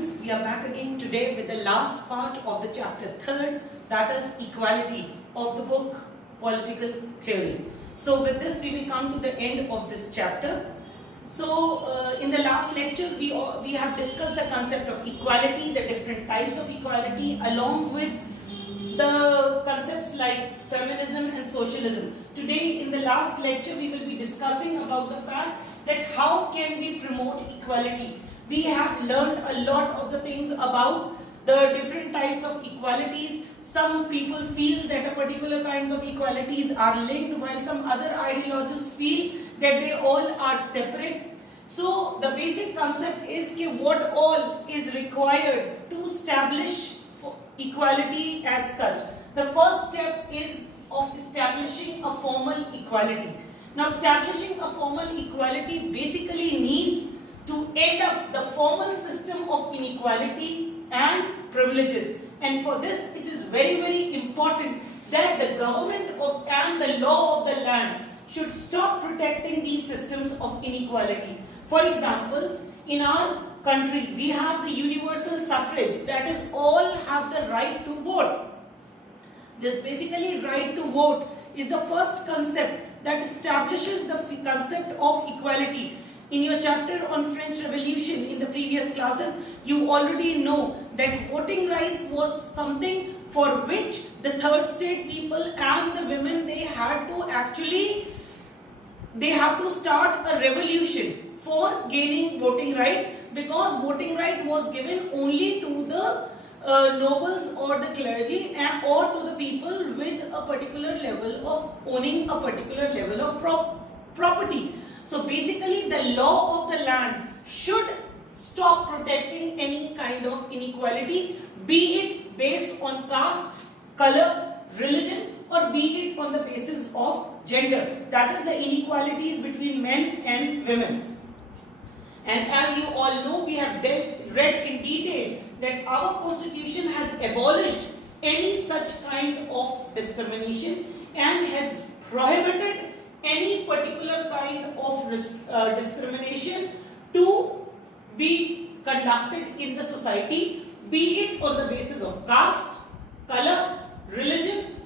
students, we are back again today with the last part of the chapter 3rd, that is equality of the book Political Theory. So with this we will come to the end of this chapter. So in the last lectures we have discussed the concept of equality, the different types of equality, along with the concepts like feminism and socialism. Today in the last lecture we will be discussing about the fact that how can we promote equality. We have learned a lot of the things about the different types of equalities. Some people feel that a particular kind of equalities are linked, while some other ideologists feel that they all are separate. So the basic concept is that what all is required to establish equality as such. The first step is of establishing a formal equality. Now establishing a formal equality basically needs to end up the formal system of inequality and privileges. And for this it is very, very important that the government and the law of the land should stop protecting these systems of inequality. For example, in our country we have the universal suffrage, that is, all have the right to vote. This basically right to vote is the first concept that establishes the concept of equality. In your chapter on French Revolution in the previous classes, you already know that voting rights was something for which the third state people and the women, they have to start a revolution for gaining voting rights, because voting right was given only to the nobles or the clergy or to the people with a particular level of owning a particular level of property. So basically the law of the land should stop protecting any kind of inequality, be it based on caste, color, religion, or be it on the basis of gender. That is the inequalities between men and women. And as you all know, we have read in detail that our constitution has abolished any such kind of discrimination and has prohibited any particular kind of discrimination to be conducted in the society, be it on the basis of caste, color, religion.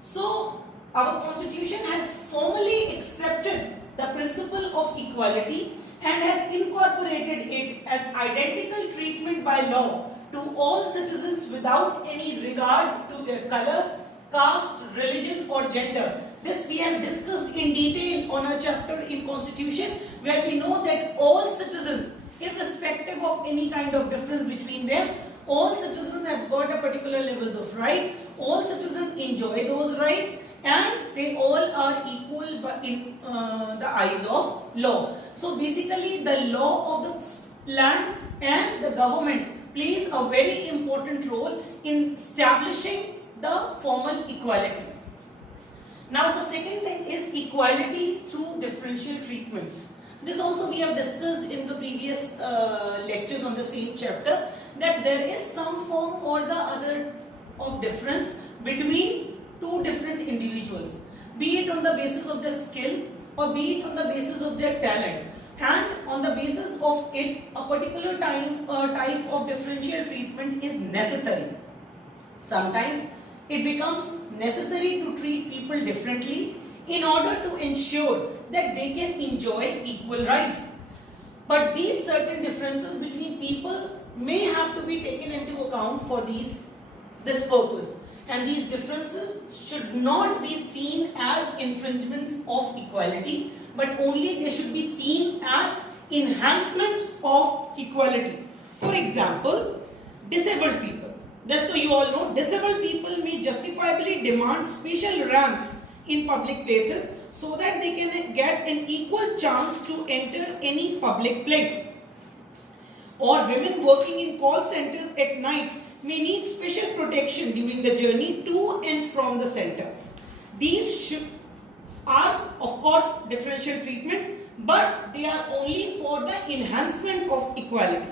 So our constitution has formally accepted the principle of equality and has incorporated it as identical treatment by law to all citizens without any regard to their color, caste, religion or gender. This we have discussed in detail on a chapter in Constitution, where we know that all citizens, irrespective of any kind of difference between them, all citizens have got a particular levels of right, all citizens enjoy those rights, and they all are equal in the eyes of law. So basically the law of the land and the government plays a very important role in establishing the formal equality. Now the second thing is equality through differential treatment. This also we have discussed in the previous lectures on the same chapter, that there is some form or the other of difference between two different individuals, be it on the basis of their skill or be it on the basis of their talent, and on the basis of it a particular type of differential treatment is necessary. Sometimes it becomes necessary to treat people differently in order to ensure that they can enjoy equal rights. But these certain differences between people may have to be taken into account for this purpose. And these differences should not be seen as infringements of equality, but only they should be seen as enhancements of equality. For example, disabled people. Just so you all know, disabled people may justifiably demand special ramps in public places so that they can get an equal chance to enter any public place. Or women working in call centers at night may need special protection during the journey to and from the center. These are of course differential treatments, but they are only for the enhancement of equality.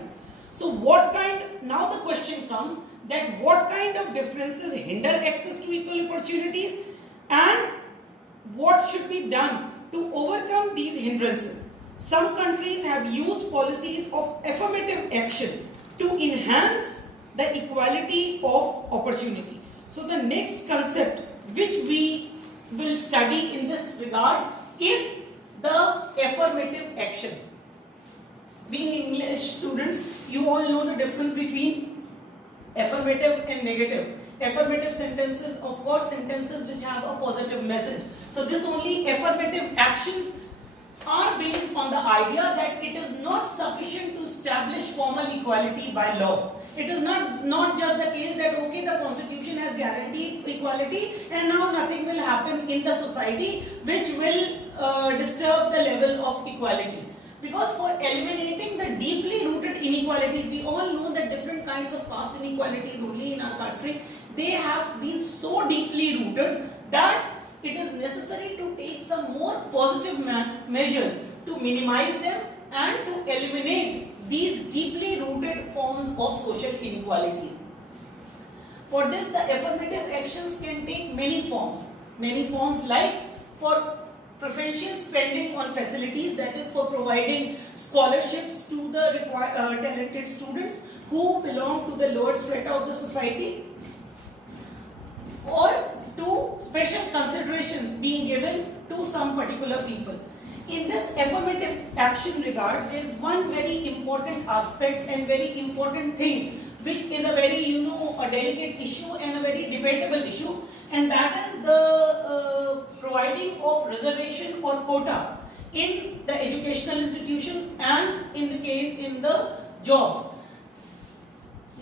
So now the question comes that what kind of differences hinder access to equal opportunities and what should be done to overcome these hindrances. Some countries have used policies of affirmative action to enhance the equality of opportunity. So the next concept which we will study in this regard is the affirmative action. Being English students, you all know the difference between affirmative and negative. Affirmative sentences, of course, sentences which have a positive message. So this only affirmative actions are based on the idea that it is not sufficient to establish formal equality by law. It is not just the case that okay, the constitution has guaranteed equality and now nothing will happen in the society which will disturb the level of equality. Because for eliminating the deeply rooted inequalities, we all know that different kinds of caste inequalities only in our country, they have been so deeply rooted that it is necessary to take some more positive measures to minimize them and to eliminate these deeply rooted forms of social inequalities. For this, the affirmative actions can take many forms. Many forms like for preferential spending on facilities, that is for providing scholarships to the talented students who belong to the lower strata of the society, or to special considerations being given to some particular people. In this affirmative action regard, there is one very important aspect and very important thing which is a very a delicate issue and a very debatable issue, and that is the providing of reservation or quota in the educational institutions and in the jobs.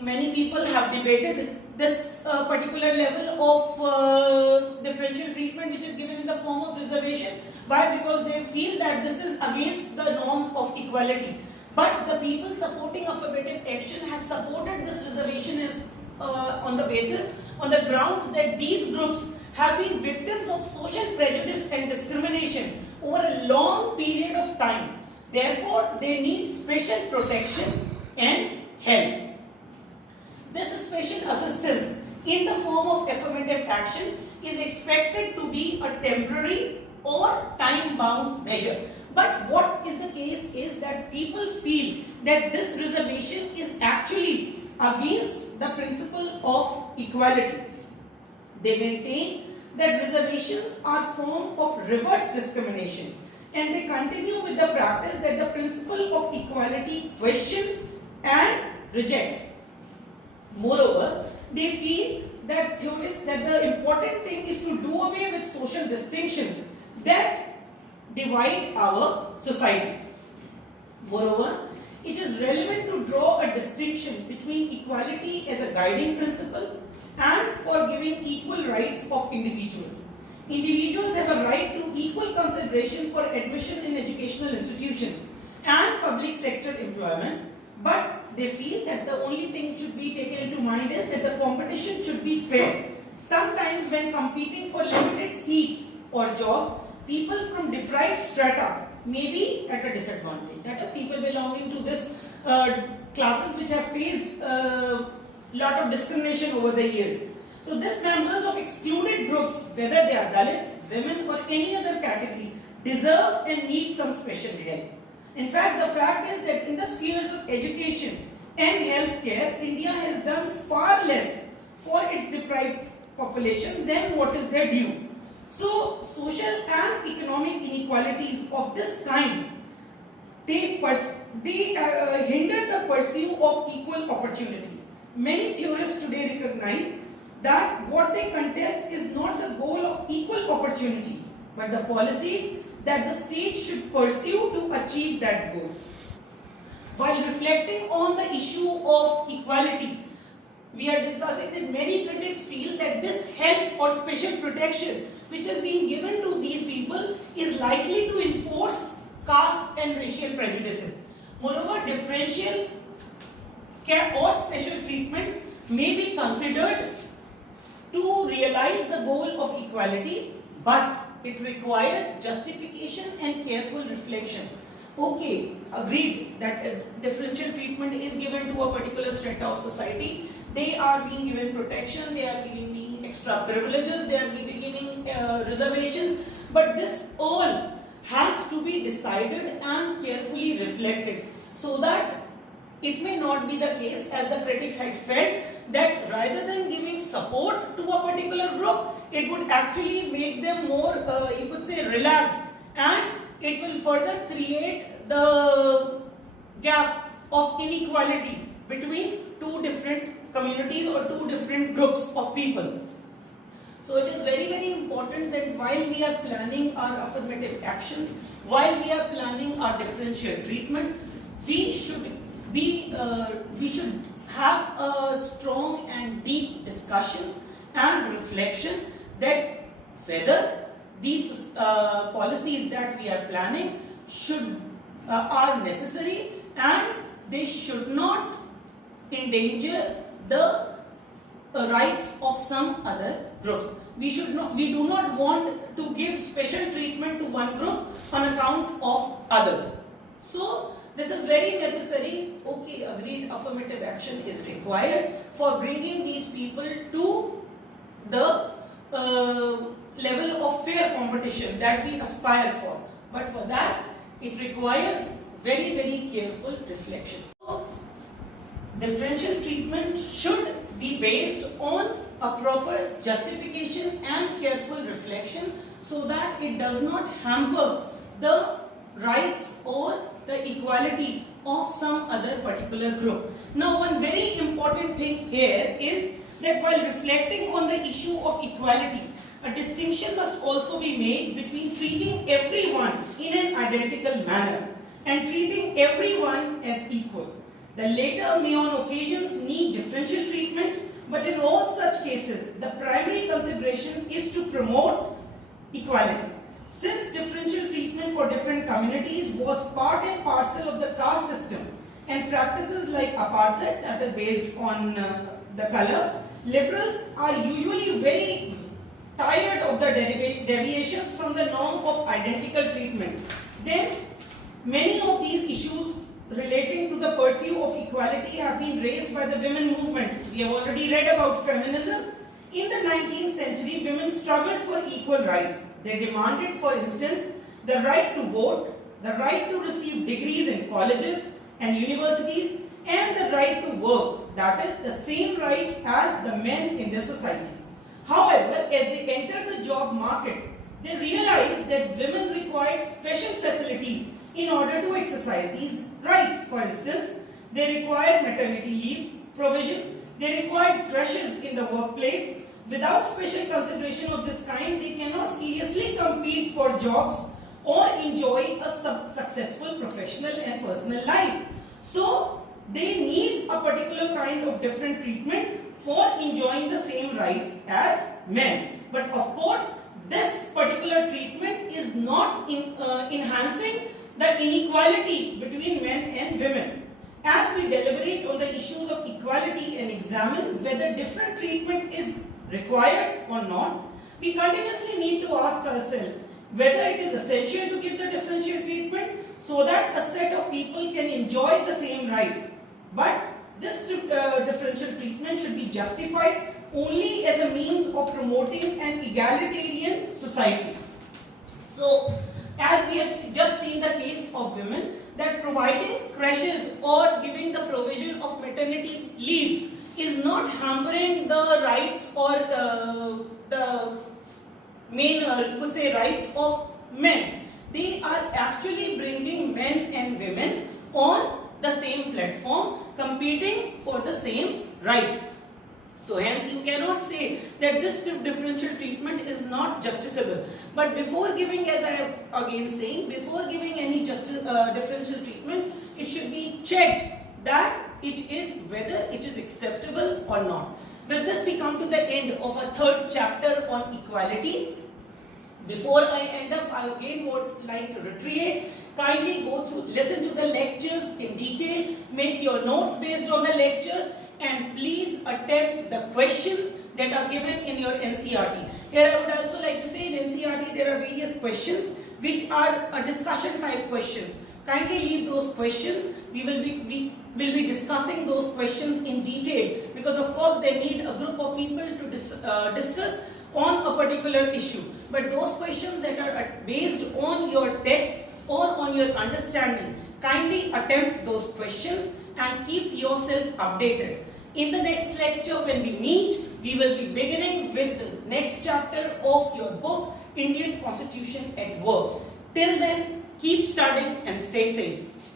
Many people have debated this particular level of differential treatment which is given in the form of reservation. Why? Because they feel that this is against the norms of equality. But the people supporting affirmative action has supported this reservation on the grounds that these groups have been victims of social prejudice and discrimination over a long period of time. Therefore, they need special protection and help. This special assistance in the form of affirmative action is expected to be a temporary or time-bound measure. But what is the case is that people feel that this reservation is actually against the principle of equality. They maintain that reservations are a form of reverse discrimination, and they continue with the practice that the principle of equality questions and rejects. Moreover, they feel that theorists that the important thing is to do away with social distinctions that divide our society. Moreover, it is relevant to draw a distinction between equality as a guiding principle and for giving equal rights of individuals. Individuals have a right to equal consideration for admission in educational institutions and public sector employment, but they feel that the only thing should be taken into mind is that the competition should be fair. Sometimes when competing for limited seats or jobs, people from deprived strata may be at a disadvantage. That is, people belonging to this classes which have faced lot of discrimination over the years. So these members of excluded groups, whether they are Dalits, women or any other category, deserve and need some special help. In fact, the fact is that in the spheres of education and healthcare, India has done far less for its deprived population than what is their due. So, social and economic inequalities of this kind, they hinder the pursuit of equal opportunities. Many theorists today recognize that what they contest is not the goal of equal opportunity, but the policies that the state should pursue to achieve that goal. While reflecting on the issue of equality, we are discussing that many critics feel that this help or special protection which is being given to these people is likely to enforce caste and racial prejudices. Moreover, differential or special treatment may be considered to realize the goal of equality, but it requires justification and careful reflection. Okay, agreed that differential treatment is given to a particular strata of society. They are being given protection, they are being extra privileges, they are giving reservations, but this all has to be decided and carefully reflected so that it may not be the case, as the critics had felt that rather than giving support to a particular group, it would actually make them more, you could say, relaxed, and it will further create the gap of inequality between two different communities or two different groups of people. So it is very, very important that while we are planning our affirmative actions, while we are planning our differential treatment, we should have a strong and deep discussion and reflection that whether these policies that we are planning are necessary, and they should not endanger the rights of some other groups. We do not want to give special treatment to one group on account of others. So this is very necessary. Okay, agreed, affirmative action is required for bringing these people to the level of fair competition that we aspire for. But for that, it requires very, very careful reflection. So, differential treatment should be based on a proper justification and careful reflection, so that it does not hamper the rights or the equality of some other particular group. Now, one very important thing here is that while reflecting on the issue of equality, a distinction must also be made between treating everyone in an identical manner and treating everyone as equal. The latter may on occasions need differential treatment, but in all such cases, the primary consideration is to promote equality. Since differential treatment for different communities was part and parcel of the caste system, and practices like apartheid, that is based on the color, liberals are usually very tired of the deviations from the norm of identical treatment. Then many of these issues relating to the pursuit of equality have been raised by the women movement. We have already read about feminism. In the 19th century, women struggled for equal rights. They demanded, for instance, the right to vote, the right to receive degrees in colleges and universities, and the right to work, that is, the same rights as the men in the society. However, as they entered the job market, they realized that women required special facilities in order to exercise these rights. For instance, they required maternity leave provision, they required crashes in the workplace. Without special consideration of this kind, they cannot seriously compete for jobs or enjoy a successful professional and personal life. So, they need a particular kind of different treatment for enjoying the same rights as men. But of course, this particular treatment is not enhancing the inequality between men and women. As we deliberate on the issues of equality and examine whether different treatment is required or not, we continuously need to ask ourselves whether it is essential to give the differential treatment so that a set of people can enjoy the same rights. But this differential treatment should be justified only as a means of promoting an egalitarian society. So, as we have just seen the case of women, that providing crashes or giving the provision of maternity leaves is not hampering the rights or the main, you could say, rights of men. They are actually bringing men and women on the same platform, competing for the same rights. So hence you cannot say that this differential treatment is not justiciable. But before giving, as I am again saying, before giving any differential treatment, it should be checked that it is whether it is acceptable or not. With this we come to the end of a third chapter on equality. Before I end up, I again would like to reiterate, kindly go through, listen to the lectures in detail, make your notes based on the lectures, and please attempt the questions that are given in your NCERT. Here I would also like to say in NCERT there are various questions which are a discussion type questions. Kindly leave those questions. We will be discussing those questions in detail, because of course they need a group of people to discuss on a particular issue. But those questions that are based on your text or on your understanding, kindly attempt those questions and keep yourself updated. In the next lecture when we meet, we will be beginning with the next chapter of your book, Indian Constitution at Work. Till then, keep studying and stay safe.